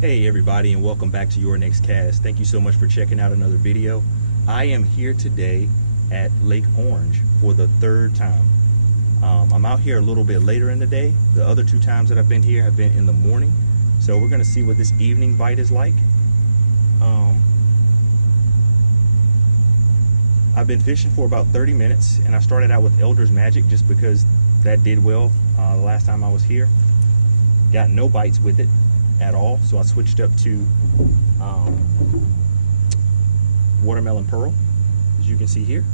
Hey everybody, and welcome back to Your Next Cast. Thank you so much for checking out another video. I am here today at Lake Orange for the third time. I'm out here a little bit later in the day. The other two times that I've been here have been in the morning. So we're going to see what this evening bite is like. I've been fishing for about 30 minutes, and I started out with Elder's Magic just because that did well the last time I was here. Got no bites with it at all, so I switched up to Watermelon Pearl, as you can see here,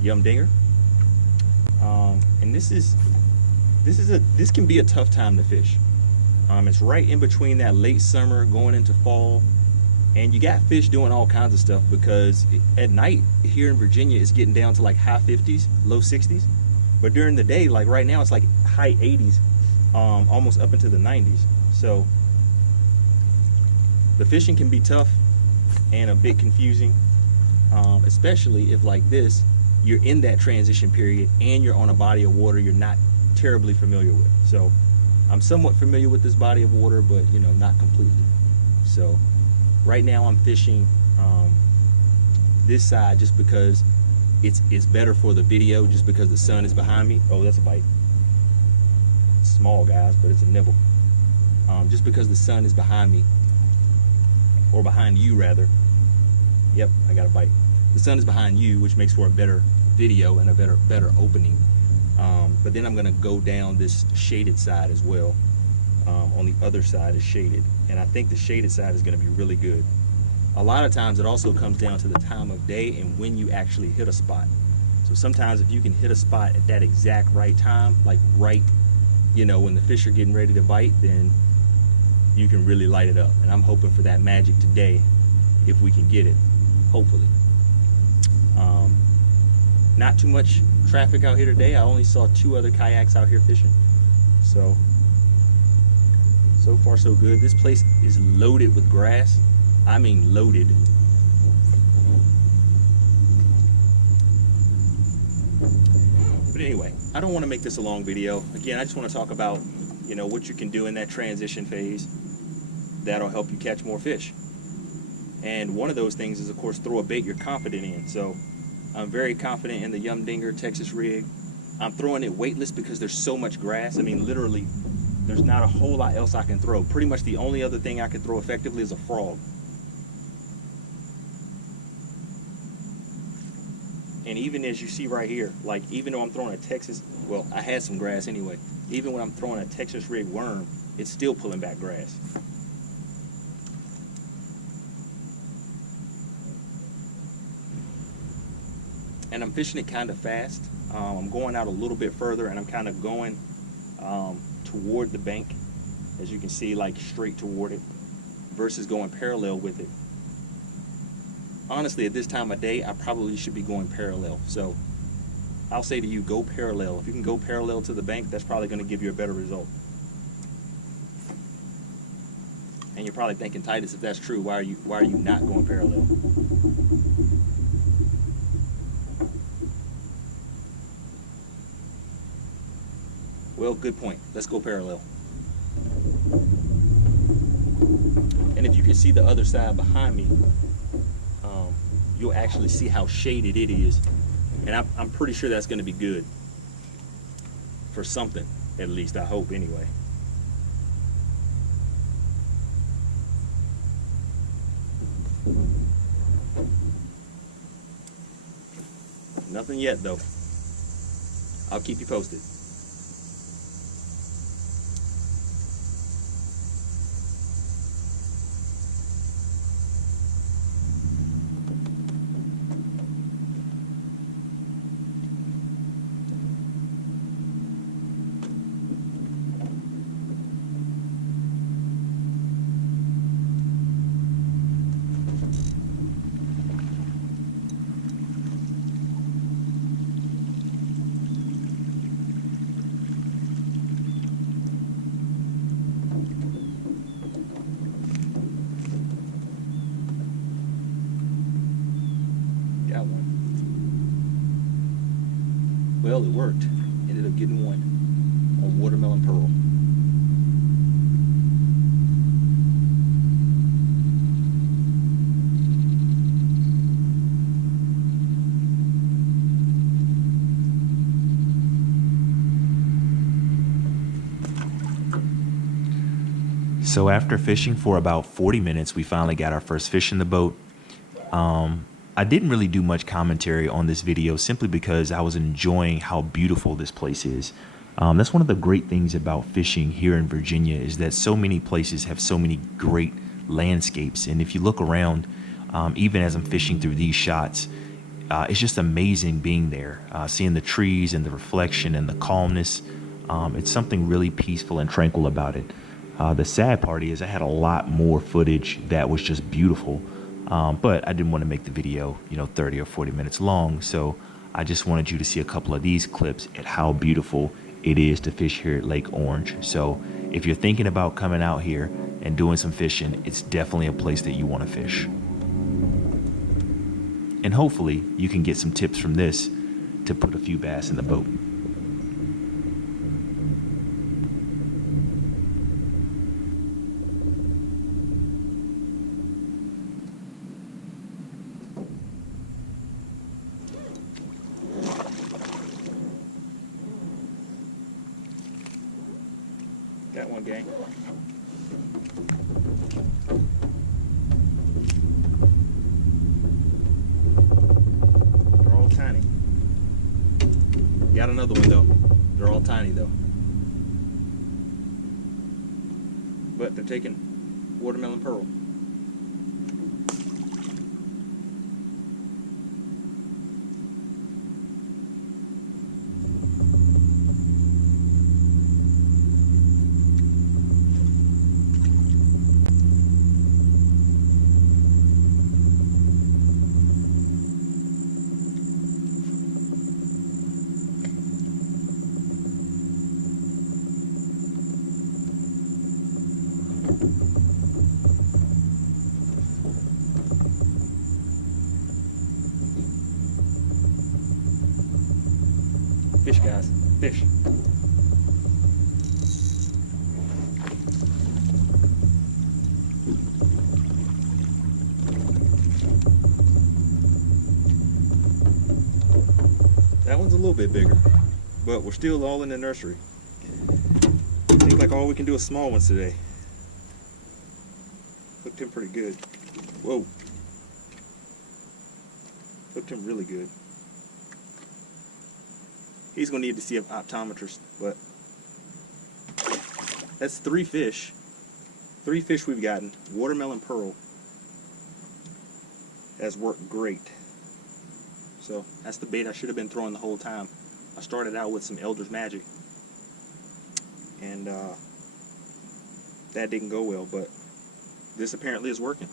Yum Dinger. And this can be a tough time to fish. It's right in between that late summer going into fall, and you got fish doing all kinds of stuff because at night here in Virginia it's getting down to like high 50s, low 60s, but during the day, like right now, it's like high 80s, almost up into the 90s. So the fishing can be tough and a bit confusing, especially if, like this, you're in that transition period and you're on a body of water you're not terribly familiar with. So I'm somewhat familiar with this body of water, but you know, not completely. So right now I'm fishing this side just because it's better for the video, just because the sun is behind me. Oh, that's a bite. It's small, guys, but it's a nibble. Just because the sun is behind me, or behind you rather. Yep, I got a bite. The sun is behind you, which makes for a better video and a better opening. But then I'm gonna go down this shaded side as well. On the other side is shaded, and I think the shaded side is gonna be really good. A lot of times it also comes down to the time of day and when you actually hit a spot. So sometimes if you can hit a spot at that exact right time, like right, you know, when the fish are getting ready to bite, then you can really light it up. And I'm hoping for that magic today, if we can get it, hopefully. Not too much traffic out here today. I only saw 2 other kayaks out here fishing. So far so good. This place is loaded with grass. I mean loaded. But anyway, I don't want to make this a long video. Again, I just want to talk about, you know, what you can do in that transition phase that'll help you catch more fish. And one of those things is, of course, throw a bait you're confident in. So I'm very confident in the Yum Dinger Texas rig. I'm throwing it weightless because there's so much grass. I mean, literally, there's not a whole lot else I can throw. Pretty much the only other thing I can throw effectively is a frog. And even as you see right here, like, even though I'm throwing a Texas, well, I had some grass anyway. Even when I'm throwing a Texas rig worm, it's still pulling back grass. And I'm fishing it kind of fast. I'm going out a little bit further, and I'm kind of going toward the bank, as you can see, like straight toward it, versus going parallel with it. Honestly, at this time of day, I probably should be going parallel. So I'll say to you, go parallel. If you can go parallel to the bank, that's probably going to give you a better result. And you're probably thinking, Titus, if that's true, why are you not going parallel? Well, good point. Let's go parallel. And if you can see the other side behind me, you'll actually see how shaded it is. And I'm pretty sure that's going to be good for something, at least I hope anyway. Nothing yet though. I'll keep you posted. Got one. Well, it worked. Ended up getting one on Watermelon Pearl. So after fishing for about 40 minutes, we finally got our first fish in the boat. I didn't really do much commentary on this video simply because I was enjoying how beautiful this place is. That's one of the great things about fishing here in Virginia, is that so many places have so many great landscapes. And if you look around, even as I'm fishing through these shots, it's just amazing being there, seeing the trees and the reflection and the calmness. It's something really peaceful and tranquil about it. The sad part is I had a lot more footage that was just beautiful, but I didn't want to make the video, 30 or 40 minutes long. So I just wanted you to see a couple of these clips at how beautiful it is to fish here at Lake Orange. So if you're thinking about coming out here and doing some fishing, it's definitely a place that you want to fish. And hopefully you can get some tips from this to put a few bass in the boat. Got one, gang. They're all tiny. Got another one though. They're all tiny though. But they're taking watermelon pearl. Fish, guys, fish. That one's a little bit bigger, but we're still all in the nursery. Seems like all we can do is small ones today. Hooked him pretty good. Whoa. Hooked him really good. He's going to need to see an optometrist, but that's 3 fish. 3 fish we've gotten. Watermelon pearl has worked great. So that's the bait I should have been throwing the whole time. I started out with some Elder's Magic, and that didn't go well, but this apparently is working.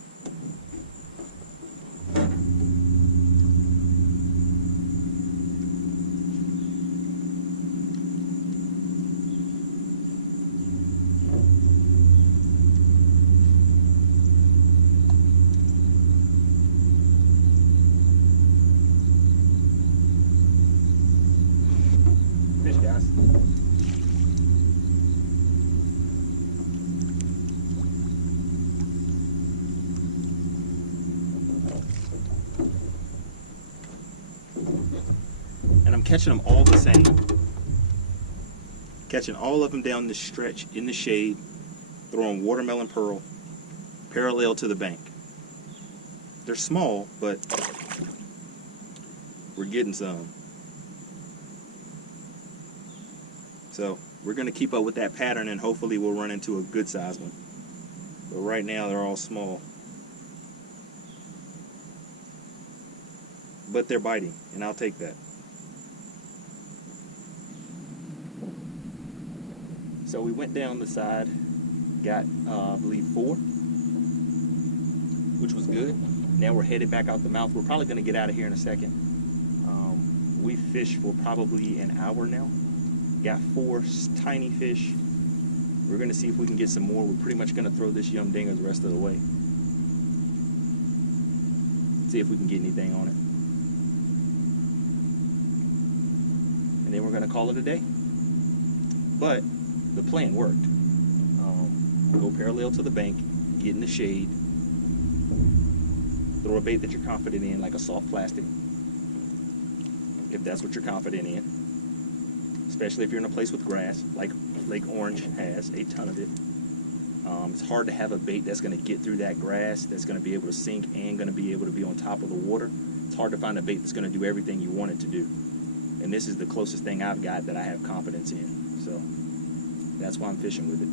Fish, guys. And I'm catching them all the same. Catching all of them down this stretch in the shade, throwing watermelon pearl parallel to the bank. They're small, but we're getting some. So we're going to keep up with that pattern, and hopefully we'll run into a good size one. But right now they're all small. But they're biting, and I'll take that. So we went down the side, got I believe 4, which was good. Now we're headed back out the mouth. We're probably going to get out of here in a second. We fished for probably an hour now. Got 4 tiny fish. We're going to see if we can get some more. We're pretty much going to throw this yum dinger the rest of the way. See if we can get anything on it. And then we're going to call it a day. But the plan worked. Go parallel to the bank, get in the shade, throw a bait that you're confident in, like a soft plastic, if that's what you're confident in, especially if you're in a place with grass, like Lake Orange has a ton of it. It's hard to have a bait that's going to get through that grass, that's going to be able to sink and going to be able to be on top of the water. It's hard to find a bait that's going to do everything you want it to do. And this is the closest thing I've got that I have confidence in. So that's why I'm fishing with it.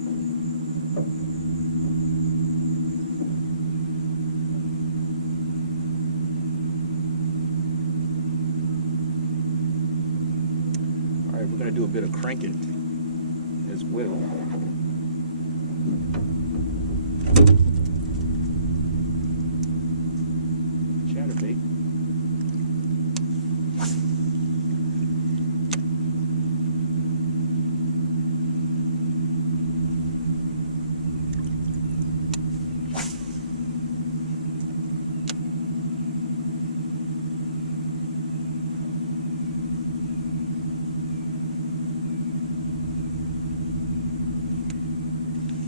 All right, we're going to do a bit of cranking as well. Chatterbait.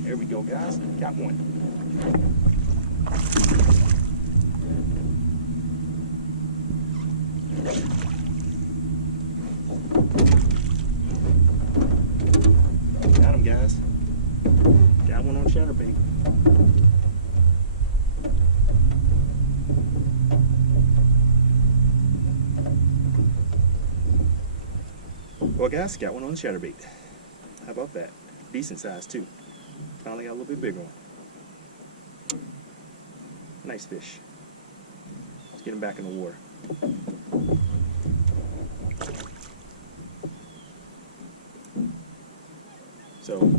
There we go, guys. Got one. Got him, guys. Got one on chatterbait. Well, guys, got one on the chatterbait. How about that? Decent size, too. Finally got a little bit bigger one. Nice fish. Let's get him back in the water. So,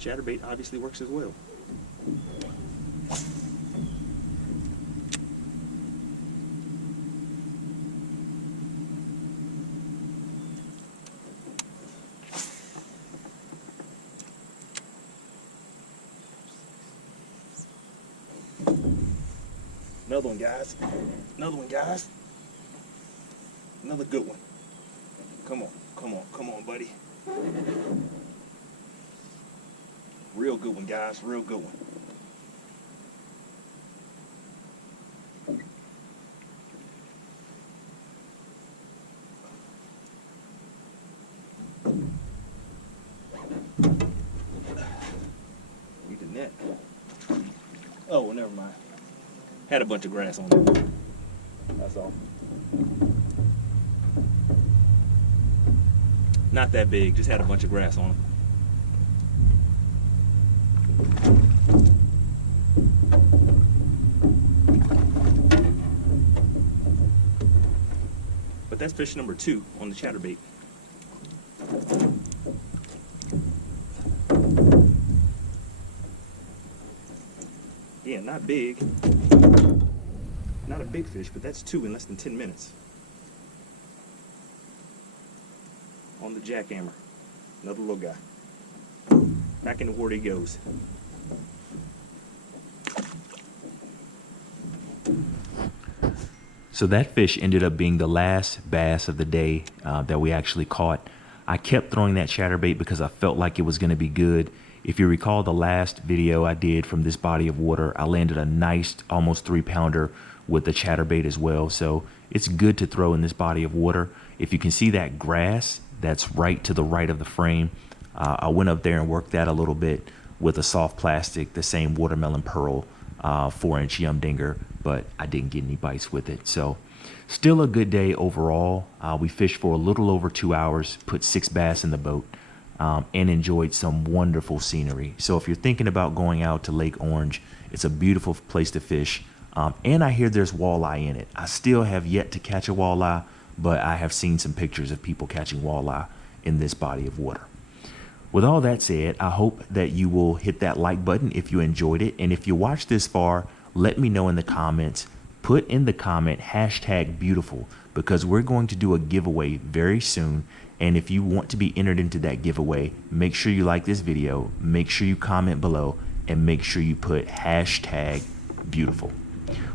chatterbait obviously works as well. Another one, guys. Another one, guys. Another good one. Come on, come on, come on, buddy. Real good one, guys. Real good one. Read the net. Oh, well, never mind. Had a bunch of grass on it. That's all. Not that big, just had a bunch of grass on them. But that's fish number 2 on the chatterbait. Yeah, not big. Not a big fish, but that's 2 in less than 10 minutes. On the jackhammer. Another little guy. Back in the water he goes. So that fish ended up being the last bass of the day that we actually caught. I kept throwing that chatterbait because I felt like it was going to be good. If you recall the last video I did from this body of water, I landed a nice almost 3-pounder with the chatterbait as well. So it's good to throw in this body of water. If you can see that grass that's right to the right of the frame, I went up there and worked that a little bit with a soft plastic, the same watermelon pearl 4-inch yum dinger, but I didn't get any bites with it. So still a good day overall. We fished for a little over 2 hours, put 6 bass in the boat, and enjoyed some wonderful scenery. So if you're thinking about going out to Lake Orange, it's a beautiful place to fish. And I hear there's walleye in it. I still have yet to catch a walleye, but I have seen some pictures of people catching walleye in this body of water. With all that said, I hope that you will hit that like button if you enjoyed it. And if you watched this far, let me know in the comments. Put in the comment #beautiful, because we're going to do a giveaway very soon. And if you want to be entered into that giveaway, make sure you like this video, make sure you comment below, and make sure you put #beautiful.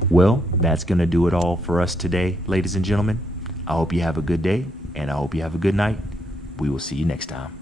Well, that's going to do it all for us today, ladies and gentlemen. I hope you have a good day, and I hope you have a good night. We will see you next time.